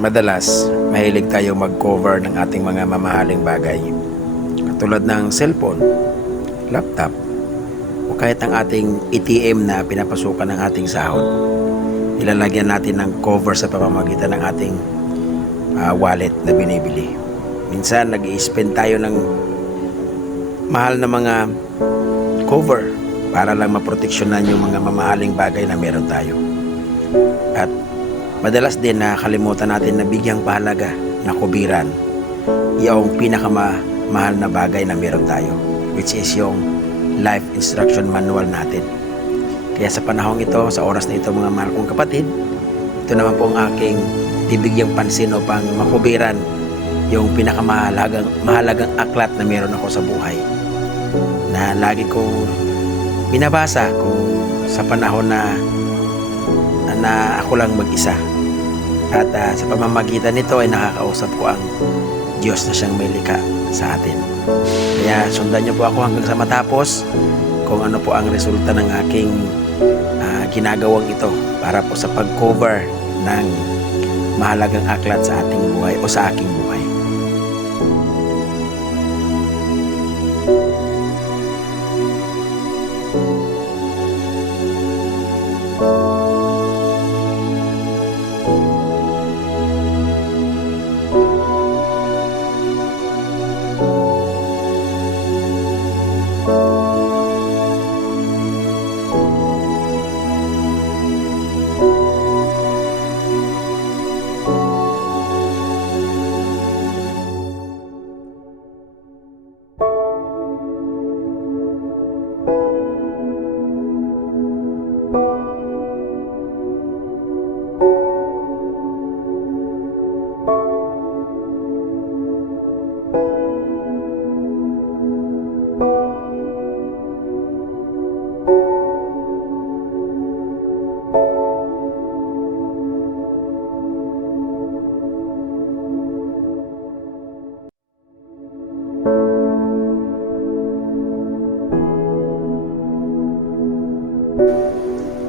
Madalas, mahilig tayo mag-cover ng ating mga mamahaling bagay. Katulad ng cellphone, laptop, o kahit ang ating ATM na pinapasukan ng ating sahod. Ilalagyan natin ng cover sa pamamagitan ng ating wallet na binibili. Minsan, nag-i-spend tayo ng mahal na mga cover para lang maproteksyonan yung mga mamahaling bagay na meron tayo. At madalas din nakalimutan natin na bigyang pahalaga na kubiran yung pinakamahal na bagay na meron tayo, which is yung life instruction manual natin. Kaya sa panahong ito, sa oras na ito mga mahal kong kapatid, ito naman po ang aking bibigyang pansin upang makubiran yung pinakamahalagang aklat na meron ako sa buhay, na lagi kong binabasa kung sa panahon na ako lang mag-isa. At sa pamamagitan nito ay nakakausap ko ang Diyos na siyang may likha sa atin. Kaya sundan niyo po ako hanggang sa matapos kung ano po ang resulta ng aking ginagawang ito para po sa pag-cover ng mahalagang aklat sa ating buhay o sa aking buhay.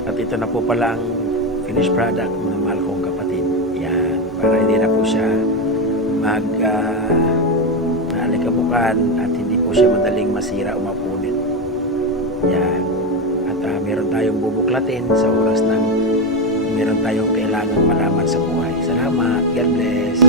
At ito na po pala ang finished product, mga mahal kong kapatid. Yan, para hindi na po siya naalikabukan at hindi po siya madaling masira o mapunit. Yan. At meron tayong bubuklatin sa oras ng meron tayong kailangang malaman sa buhay. Salamat. God bless.